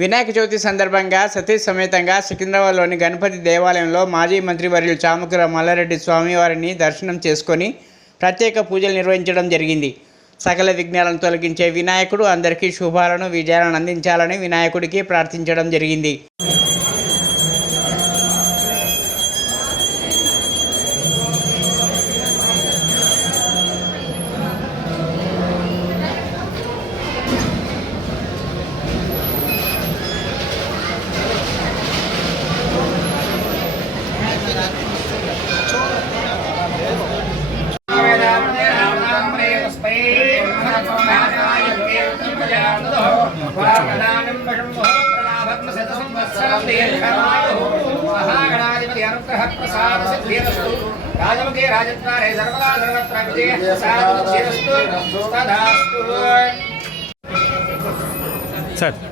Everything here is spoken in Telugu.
వినాయక చవితి సందర్భంగా సతీ సమేతంగా సికింద్రాబాద్లోని గణపతి దేవాలయంలో మాజీ మంత్రివర్యులు చామకూర మల్లారెడ్డి స్వామివారిని దర్శనం చేసుకొని ప్రత్యేక పూజలు నిర్వహించడం జరిగింది. సకల విఘ్నాలను తొలగించే వినాయకుడు అందరికీ శుభాలను విజయాలను అందించాలని వినాయకుడికి ప్రార్థించడం జరిగింది. राजमुखे राजद्वारे सर्वदा सर्वत्र विजयः साधुः तदास्तु। सर